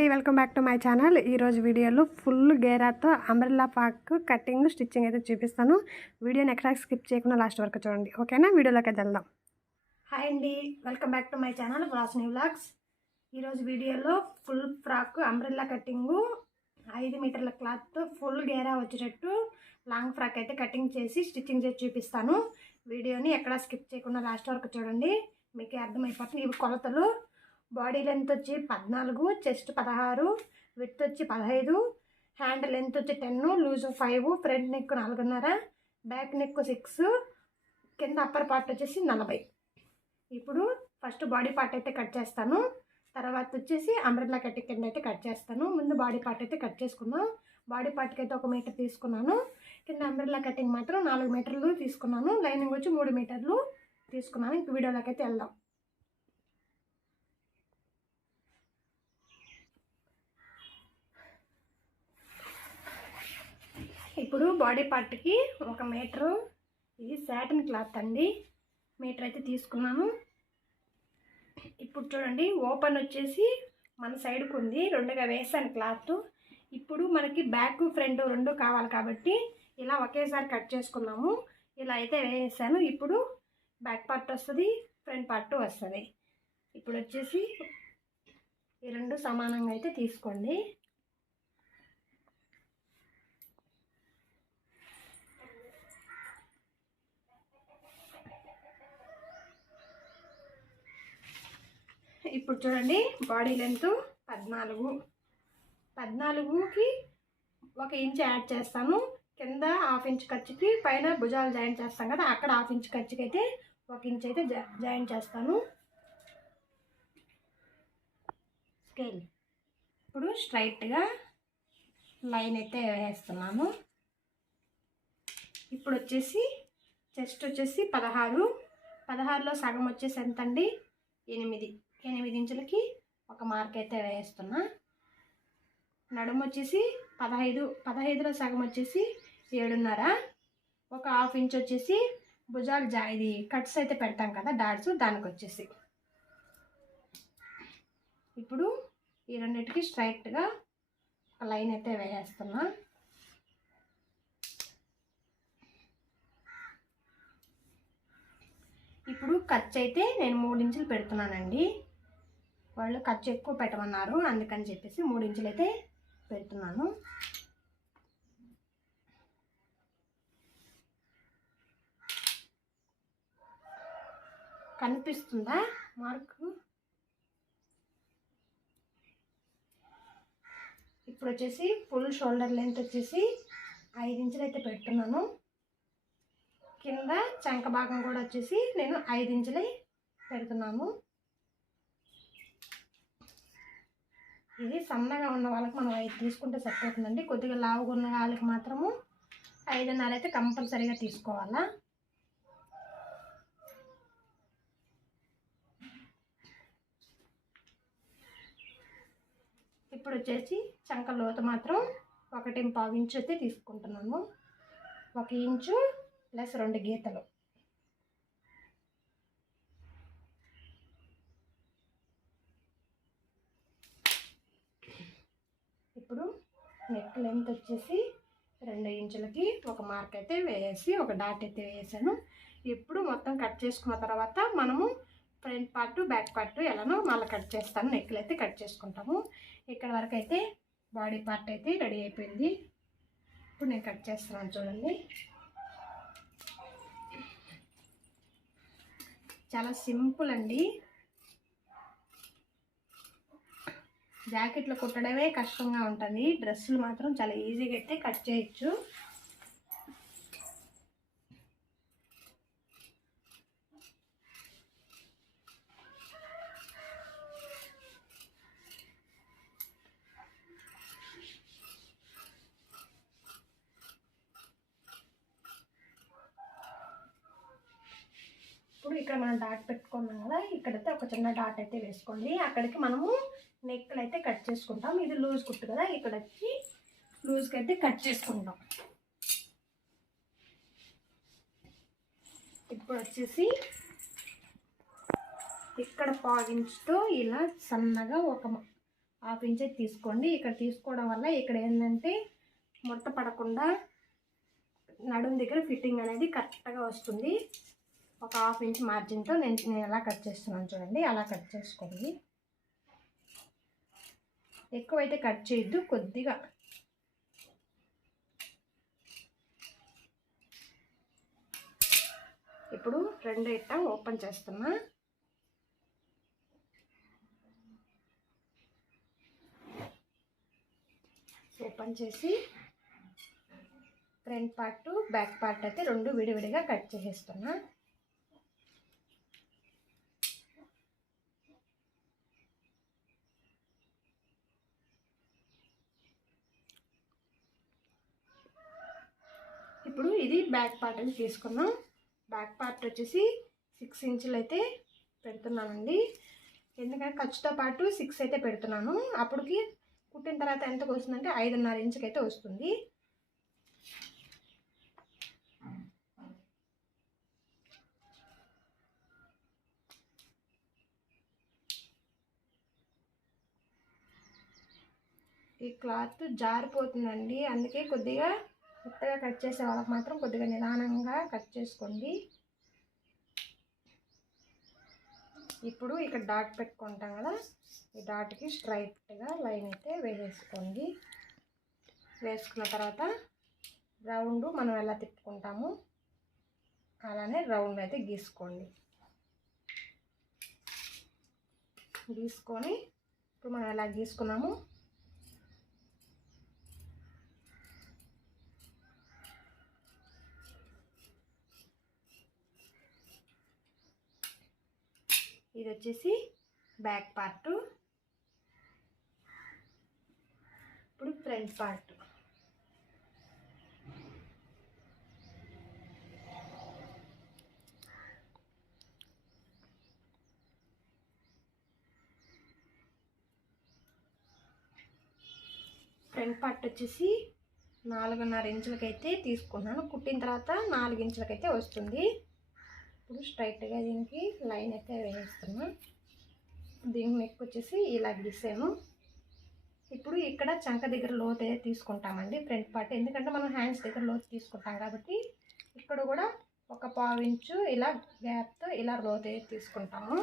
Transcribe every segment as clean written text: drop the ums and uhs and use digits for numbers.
అండి, welcome back to my channel. ఈరోజు వీడియోలో ఫుల్ గేరాతో అంబ్రెల్లా పాక్ కటింగ్ స్టిచ్చింగ్ అయితే చూపిస్తాను. వీడియోని ఎక్కడ స్కిప్ చేయకుండా లాస్ట్ వరకు చూడండి, ఓకేనా? వీడియోలోకి వెళ్దాం. హాయ్ అండి, welcome back to my channel Vasni vlogs. ఈరోజు వీడియోలో ఫుల్ ఫ్రాక్ అంబ్రెల్లా కటింగు 5 మీటర్ల క్లాత్తో ఫుల్ గేరా వచ్చేటట్టు లాంగ్ ఫ్రాక్ అయితే కటింగ్ చేసి స్టిచ్చింగ్ చేసి చూపిస్తాను. వీడియోని ఎక్కడ స్కిప్ చేయకుండా లాస్ట్ వరకు చూడండి, మీకు అర్థమైపోతుంది. ఇవి కొలతలు. బాడీ లెంత్ వచ్చి 14, చెస్ట్ 16, విడ్త్ వచ్చి 15, హ్యాండ్ లెంత్ వచ్చి 10, loose 5, front neck 4.5, back neck 6, కింద అప్పర్ పార్ట్ వచ్చేసి 40. ఇప్పుడు ఫస్ట్ బాడీ పార్ట్ అయితే కట్ చేస్తాను, తర్వాత వచ్చేసి అంబ్రెల్లా కటింగ్ కింద అయితే కట్ చేస్తాను. ముందు బాడీ పార్ట్ అయితే కట్ చేసుకున్నాను. బాడీ పార్ట్కి అయితే 1 మీటర్ తీసుకున్నాను. కింద అంబ్రెల్లా కటింగ్ మాత్రం 4 మీటర్లు తీసుకున్నాను. లైనింగ్ వచ్చి 3 మీటర్లు తీసుకున్నాను. ఇంక వీడియోలోకి అయితే వెళ్దాం. ఇప్పుడు బాడీ పార్ట్కి 1 మీటరు, ఇది సాటిన్ క్లాత్ అండి, మీటర్ అయితే తీసుకున్నాను. ఇప్పుడు చూడండి, ఓపెన్ వచ్చేసి మన సైడ్కి ఉంది, 2గా వేసాను క్లాత్. ఇప్పుడు మనకి బ్యాక్ ఫ్రంట్ 2 కావాలి కాబట్టి ఇలా ఒకేసారి కట్ చేసుకున్నాము. ఇలా అయితే వేసాను. ఇప్పుడు బ్యాక్ పార్ట్ వస్తుంది, ఫ్రంట్ పార్ట్ వస్తుంది. ఇప్పుడు వచ్చేసి ఈ 2 సమానంగా అయితే తీసుకోండి. ఇప్పుడు చూడండి, బాడీ లెంత్ 14కి 1 ఇంచ్ యాడ్ చేస్తాను. కింద 1/2 ఇంచ్ ఖర్చుకి, పైన భుజాలు జాయింట్ చేస్తాం కదా, అక్కడ 1/2 ఇంచ్ ఖర్చుకి అయితే 1 ఇంచ్ అయితే జాయింట్ చేస్తాను. స్కేల్. ఇప్పుడు స్ట్రైట్గా లైన్ అయితే వేస్తున్నాను. ఇప్పుడు వచ్చేసి చెస్ట్ వచ్చేసి 16లో సగం వచ్చేసి ఎంత అండి? 8 ఇంచులకి 1 మార్క్ అయితే వేస్తున్నా. నడుము వచ్చేసి 15లో సగం వచ్చేసి 7.5, 1/2 ఇంచ్ వచ్చేసి భుజాలు ఇది కట్స్ అయితే పెడతాం కదా, డాట్స్, దానికి వచ్చేసి. ఇప్పుడు ఈ రెండింటికి స్ట్రైట్గా ఒక లైన్ అయితే వేస్తున్నా. ఇప్పుడు ఖర్చు అయితే నేను 3 ఇంచులు పెడుతున్నానండి. వాళ్ళు ఖర్చు ఎక్కువ పెట్టమన్నారు, అందుకని చెప్పేసి 3 ఇంచులు అయితే పెడుతున్నాను. కనిపిస్తుందా మార్కు? ఇప్పుడు వచ్చేసి ఫుల్ షోల్డర్ లెంత్ వచ్చేసి 5 ఇంచులు అయితే పెడుతున్నాను. కింద చంక భాగం కూడా వచ్చేసి నేను 5 ఇంచులే పెడుతున్నాను. ఇది సన్నగా ఉన్న వాళ్ళకి మనం 5 తీసుకుంటే సరిపోతుందండి. కొద్దిగా లావుగా ఉన్న వాళ్ళకి మాత్రము 5.5 అయితే కంపల్సరీగా తీసుకోవాలా. ఇప్పుడు వచ్చేసి చంక లోతు మాత్రం 1.5 ఇంచు అయితే తీసుకుంటున్నాను. 1 ఇంచు ప్లస్ 2 గీతలు. ఇప్పుడు నెక్ లెంత్ వచ్చేసి 2 ఇంచులకి 1 మార్క్ అయితే వేసి 1 డాట్ అయితే వేసాను. ఇప్పుడు మొత్తం కట్ చేసుకున్న తర్వాత మనము ఫ్రంట్ పార్ట్, బ్యాక్ పార్ట్ ఎలానో మళ్ళీ కట్ చేస్తాను. నెక్లు అయితే కట్ చేసుకుంటాము. ఇక్కడ వరకు అయితే బాడీ పార్ట్ అయితే రెడీ అయిపోయింది. ఇప్పుడు నేను కట్ చేస్తున్నాను చూడండి. చాలా సింపుల్ అండి. జాకెట్లు కుట్టడమే కష్టంగా ఉంటుంది, డ్రెస్సులు మాత్రం చాలా ఈజీగా అయితే కట్ చేయొచ్చు. ఇప్పుడు ఇక్కడ మనం డాట్ పెట్టుకున్నాం కదా, ఇక్కడైతే ఒక చిన్న డాట్ అయితే వేసుకోండి. అక్కడికి మనము నెక్లు అయితే కట్ చేసుకుంటాం. ఇది లూజ్ కుట్టు కదా, ఇక్కడ వచ్చి లూజ్కి అయితే కట్ చేసుకుంటాం. ఇప్పుడు వచ్చేసి ఇక్కడ 1/4 ఇంచుతో ఇలా సన్నగా హాఫ్ ఇంచ్ తీసుకోండి. ఇక్కడ తీసుకోవడం వల్ల ఇక్కడ ఏంటంటే ముడత పడకుండా నడుం దగ్గర ఫిట్టింగ్ అనేది కరెక్ట్గా వస్తుంది. ఒక హాఫ్ ఇంచ్ మార్జిన్తో నేను ఎలా కట్ చేస్తున్నాను చూడండి, అలా కట్ చేసుకోండి. ఎక్కువైతే కట్ చేయొద్దు, కొద్దిగా. ఇప్పుడు రెండు ఇట్ట ఓపెన్ చేస్తున్నా. ఓపెన్ చేసి ఫ్రంట్ పార్ట్ బ్యాక్ పార్ట్ అయితే రెండు విడివిడిగా కట్ చేసేస్తున్నా. ఇప్పుడు ఇది బ్యాక్ పార్ట్ అని తీసుకున్నాం. బ్యాక్ పార్ట్ వచ్చేసి 6 ఇంచులు అయితే పెడుతున్నానండి. ఎందుకంటే ఖర్చుతో పాటు 6 అయితే పెడుతున్నాను. అప్పటికి కుట్టిన తర్వాత ఎంతకు వస్తుందంటే 5.5 ఇంచుకి అయితే వస్తుంది. ఈ క్లాత్ జారిపోతుందండి, అందుకే కొద్దిగా మెత్తగా కట్ చేసే వాళ్ళకి మాత్రం కొద్దిగా నిదానంగా కట్ చేసుకోండి. ఇప్పుడు ఇక్కడ డాట్ పెట్టుకుంటాం కదా, ఈ డాట్కి స్ట్రైట్గా లైన్ అయితే వేసేసుకోండి. వేసుకున్న తర్వాత రౌండ్ మనం ఎలా తిప్పుకుంటాము అలానే రౌండ్ అయితే గీసుకోండి. గీసుకొని ఇప్పుడు మనం ఎలా గీసుకున్నాము ఇది వచ్చేసి బ్యాక్ పార్ట్. ఇప్పుడు ఫ్రంట్ పార్ట్. ఫ్రంట్ పార్ట్ వచ్చేసి 4.5 ఇంచులకైతే తీసుకున్నాను. కుట్టిన తర్వాత 4 ఇంచులకైతే వస్తుంది. ఇప్పుడు స్ట్రైట్గా దీనికి లైన్ అయితే వేస్తున్నా. దీని నెక్ వచ్చేసి ఇలా గీసాను. ఇప్పుడు ఇక్కడ చంక దగ్గర లోతు అయితే తీసుకుంటామండి ఫ్రంట్ పార్ట్. ఎందుకంటే మనం హ్యాండ్స్ దగ్గర లోతు తీసుకుంటాం కాబట్టి ఇక్కడ కూడా ఒక 1/4 ఇంచు ఇలా గ్యాప్తో ఇలా లోతు అయితే తీసుకుంటాము.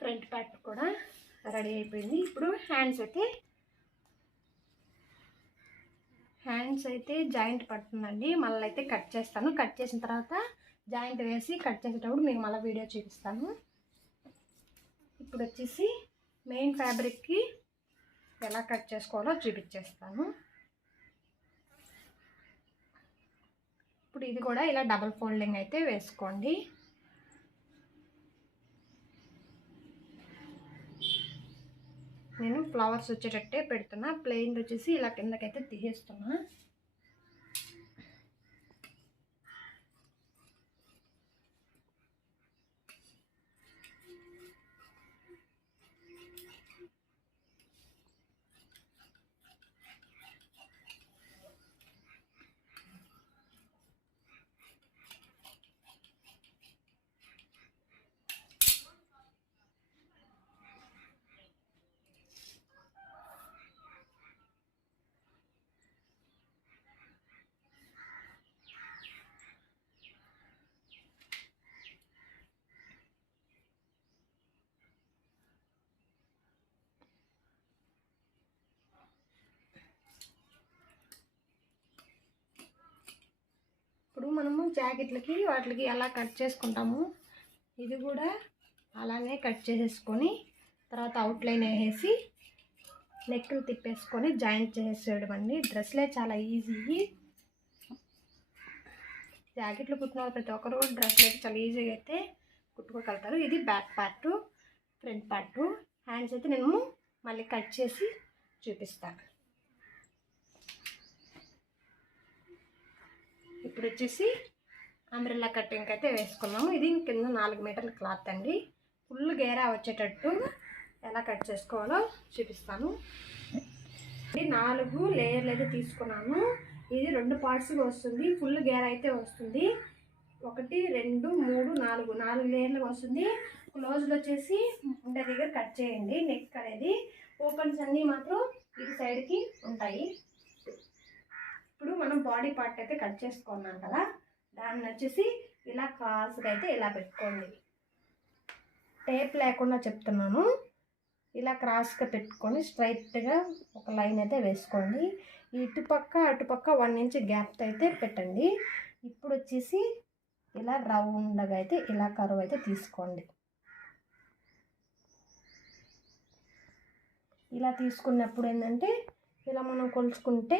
ఫ్రంట్ పార్ట్ కూడా రెడీ అయిపోయింది. ఇప్పుడు హ్యాండ్స్ అయితే జాయింట్ పడుతుందండి. మళ్ళీ అయితే కట్ చేస్తాను. కట్ చేసిన తర్వాత జాయింట్ వేసి కట్ చేసేటప్పుడు మీకు మళ్ళీ వీడియో చూపిస్తాను. ఇప్పుడు వచ్చేసి మెయిన్ ఫ్యాబ్రిక్కి ఎలా కట్ చేసుకోవాలో చూపించేస్తాను. ఇప్పుడు ఇది కూడా ఇలా డబుల్ ఫోల్డింగ్ అయితే వేసుకోండి. నేను ఫ్లవర్స్ వచ్చేటట్టే పెడుతున్నా. ప్లెయిన్ వచ్చేసి ఇలా కిందకైతే తీసేస్తున్నా. ఇప్పుడు మనము జాకెట్లకి వాటికి ఎలా కట్ చేసుకుంటాము ఇది కూడా అలానే కట్ చేసేసుకొని తర్వాత అవుట్లైన్ వేసేసి నెక్లు తిప్పేసుకొని జాయింట్ చేసేయడం అండి. డ్రెస్లే చాలా ఈజీ. జాకెట్లు కుట్టిన వాళ్ళు ప్రతి ఒక్కరు డ్రెస్లు అయితే చాలా ఈజీగా అయితే కుట్టుకోగలుగుతారు. ఇది back part, front part. Hands అయితే నేను మళ్ళీ కట్ చేసి చూపిస్తాను. ఇప్పుడు వచ్చేసి అంబ్రెల్లా కటింగ్ అయితే వేసుకున్నాము. ఇది కింద 4 మీటర్ల క్లాత్ అండి. ఫుల్ గేరా వచ్చేటట్టు ఎలా కట్ చేసుకోవాలో చూపిస్తాను. ఇది 4 లేయర్లు అయితే తీసుకున్నాను. ఇది 2 పార్ట్స్గా వస్తుంది. ఫుల్ గేరా అయితే వస్తుంది. 1 2 3 4 లేయర్లుగా వస్తుంది. క్లోజ్లో వచ్చేసి ఉండే దగ్గర కట్ చేయండి. నెక్ అనేది ఓపెన్స్ అన్నీ మాత్రం ఇది సైడ్కి ఉంటాయి. ఇప్పుడు మనం బాడీ పార్ట్ అయితే కట్ చేసుకున్నాం కదా, దాన్ని వచ్చేసి ఇలా క్రాస్గా అయితే ఇలా పెట్టుకోండి. టేప్ లేకుండా చెప్తున్నాను. ఇలా క్రాస్గా పెట్టుకొని స్ట్రైట్గా ఒక లైన్ అయితే వేసుకోండి. ఇటుపక్క అటుపక్క 1 ఇంచ్ గ్యాప్ అయితే పెట్టండి. ఇప్పుడు వచ్చేసి ఇలా రౌండ్గా అయితే ఇలా కర్వ్ అయితే తీసుకోండి. ఇలా తీసుకున్నప్పుడు ఏంటంటే ఇలా మనం కొలుచుకుంటే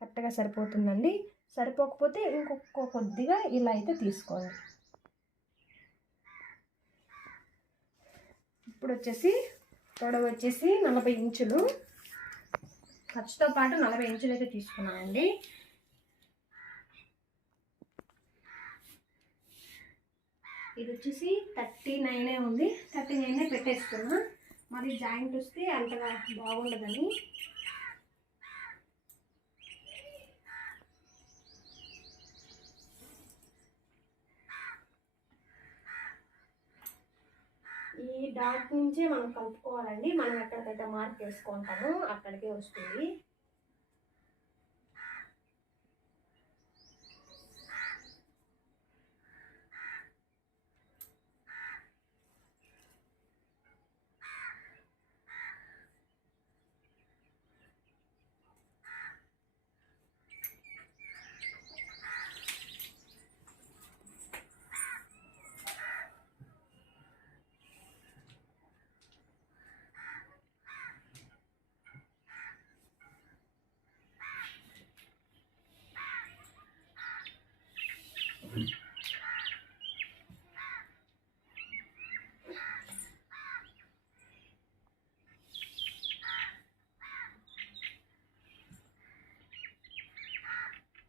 కరెక్ట్గా సరిపోతుందండి. సరిపోకపోతే ఇంకొక కొద్దిగా ఇలా అయితే తీసుకోండి. ఇప్పుడు వచ్చేసి పొడవు వచ్చేసి 40 ఇంచులు, ఖర్చుతో పాటు 40 ఇంచులు అయితే తీసుకున్నానండి. ఇది వచ్చేసి 39 ఉంది. 39 పెట్టేసుకున్నా. మరి జాయింట్ వస్తే అంతగా బాగుండదని. ఈ డాట్ నుంచే మనం కలుపుకోవాలండి. మనం ఎక్కడికైతే మార్క్ వేసుకుంటామో అక్కడికే వస్తుంది.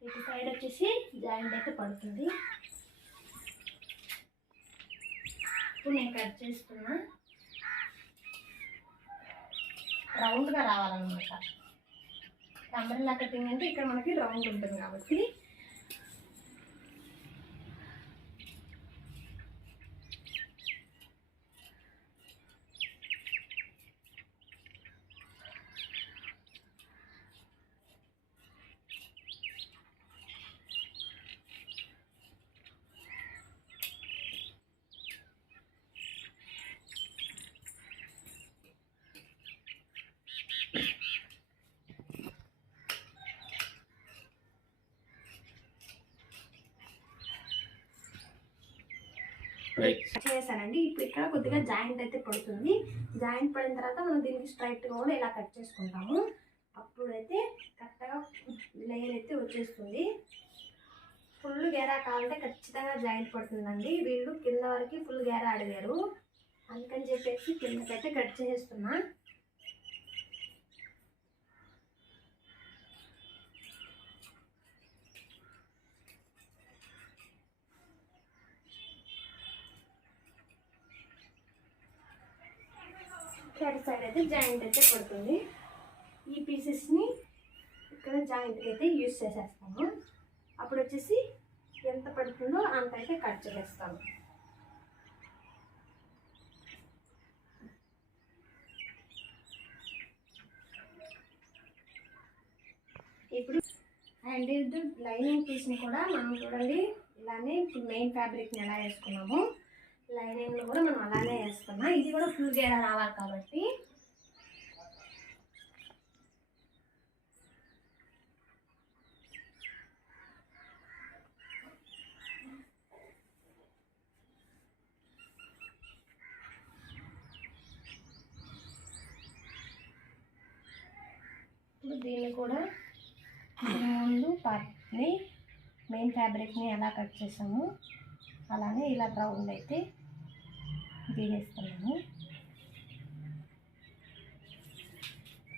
ఇటు సైడ్ వచ్చేసి జాయింట్ అయితే పడుతుంది. ఇప్పుడు నేను కట్ చేసుకున్నా. రౌండ్గా రావాలన్నమాట. అంబ్రెల్లా కటింగ్ అంటే ఇక్కడ మనకి రౌండ్ ఉంటుంది కాబట్టి చేశానండి. ఇప్పుడు ఇక్కడ కొద్దిగా జాయింట్ అయితే పడుతుంది. జాయింట్ పడిన తర్వాత మనం దీనికి స్ట్రైట్గా కూడా ఇలా కట్ చేసుకుంటాము. అప్పుడైతే కరెక్ట్గా లేయర్ అయితే వచ్చేస్తుంది. ఫుల్ గేరా కావాలంటే ఖచ్చితంగా జాయింట్ పడుతుందండి. వీళ్ళు కింద వరకు ఫుల్ గేరా అడిగారు, అందుకని చెప్పేసి కిందకైతే కట్ చేస్తున్నా. అటు సైడ్ అయితే జాయింట్ అయితే పడుతుంది. ఈ పీసెస్ని ఇక్కడ జాయింట్కి అయితే యూజ్ చేసేస్తాము. అప్పుడు వచ్చేసి ఎంత పడుతుందో అంత అయితే కట్ చేసేస్తాము. ఇప్పుడు అండ్ ఇది లైనింగ్ పీస్ని కూడా మనం చూడండి ఇలానే ఇప్పుడు మెయిన్ ఫ్యాబ్రిక్ని ఎలా వేసుకున్నాము లైనింగ్లో కూడా మనం అలానే వేసుకున్నాం. ఇది కూడా ఫుల్ గేరా రావాలి కాబట్టి ఇప్పుడు దీన్ని కూడా ముందు పార్ట్ని మెయిన్ ఫ్యాబ్రిక్ని ఎలా కట్ చేసాము అలానే ఇలా రౌండ్ అయితే గీసేస్తున్నాము.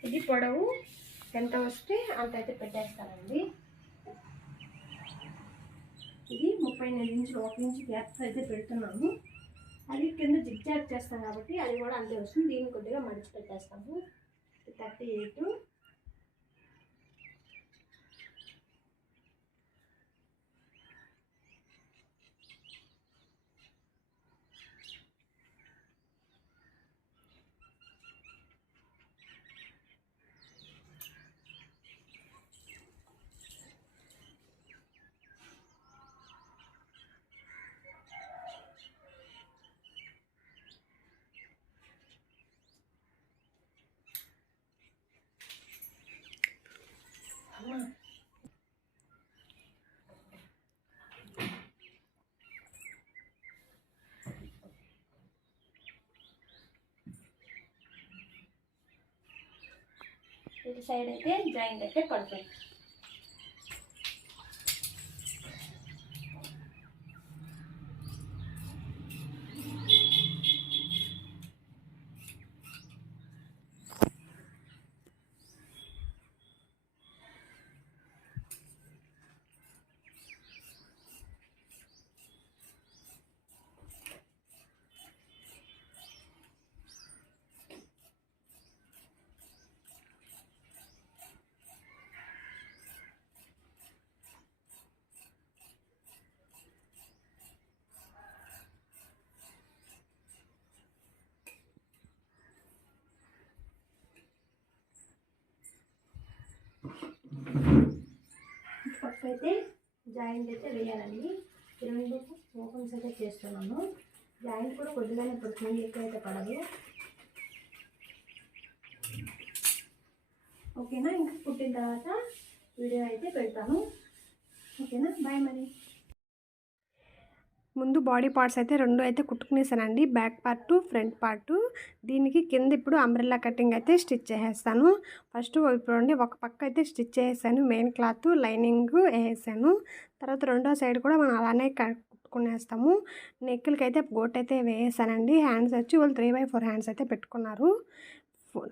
ఇది పొడవు ఎంత వస్తే అంత అయితే పెట్టేస్తానండి. ఇది 34 ఇంచులు, 1 ఇంచు గ్యాప్ అయితే పెడుతున్నాము. అది కింద జిగ్జాగ్ చేస్తాం కాబట్టి అది కూడా అంతే వస్తుంది. దీన్ని కొద్దిగా మడిచి పెట్టేస్తాము. 38 ఇటు సైడ్ అయితే జాయింట్ అయితే పడుతుంది. పక్కైతే జాయింట్ అయితే వేయాలండి. 2 ఓపెన్స్ అయితే చేస్తున్నాను. జాయింట్ కూడా కొద్దిగానే పడుతుంది, ఎక్కువైతే పడదు. ఓకేనా? ఇంకా పుట్టిన తర్వాత వీడియో అయితే పెడతాను. ఓకేనా? బాయ్ మరి. ముందు బాడీ పార్ట్స్ అయితే 2 అయితే కుట్టుకునేసానండి. Back part, front part. దీనికి కింద ఇప్పుడు అంబ్రెల్లా కటింగ్ అయితే స్టిచ్ చేసేస్తాను. ఫస్ట్ ఇప్పుడు ఒక పక్క అయితే స్టిచ్ చేసేసాను. మెయిన్ క్లాత్ లైనింగ్ వేసాను. తర్వాత రెండో సైడ్ కూడా మనం అలానే కుట్టుకునేస్తాము. నెక్కులకి అయితే గోట్ అయితే వేసానండి. హ్యాండ్స్ వచ్చి వాళ్ళు 3/4 హ్యాండ్స్ అయితే పెట్టుకున్నారు.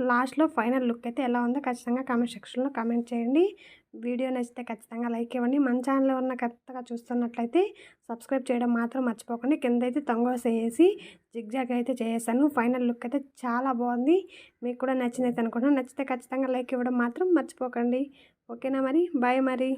లాస్ట్లో ఫైనల్ లుక్ అయితే ఎలా ఉందో ఖచ్చితంగా కామెంట్ సెక్షన్లో కామెంట్ చేయండి. వీడియో నచ్చితే ఖచ్చితంగా లైక్ ఇవ్వండి. మన ఛానల్లో ఉన్న కొత్తగా చూస్తున్నట్లయితే సబ్స్క్రైబ్ చేయడం మాత్రం మర్చిపోకండి. కింద అయితే తొంగోస వేసి జిగ్జాగ్ అయితే చేసాను. ఫైనల్ లుక్ అయితే చాలా బాగుంది. మీకు కూడా నచ్చిందైతే అనుకుంటున్నాను. నచ్చితే ఖచ్చితంగా లైక్ ఇవ్వడం మాత్రం మర్చిపోకండి. ఓకేనా మరి? బాయ్ మరి.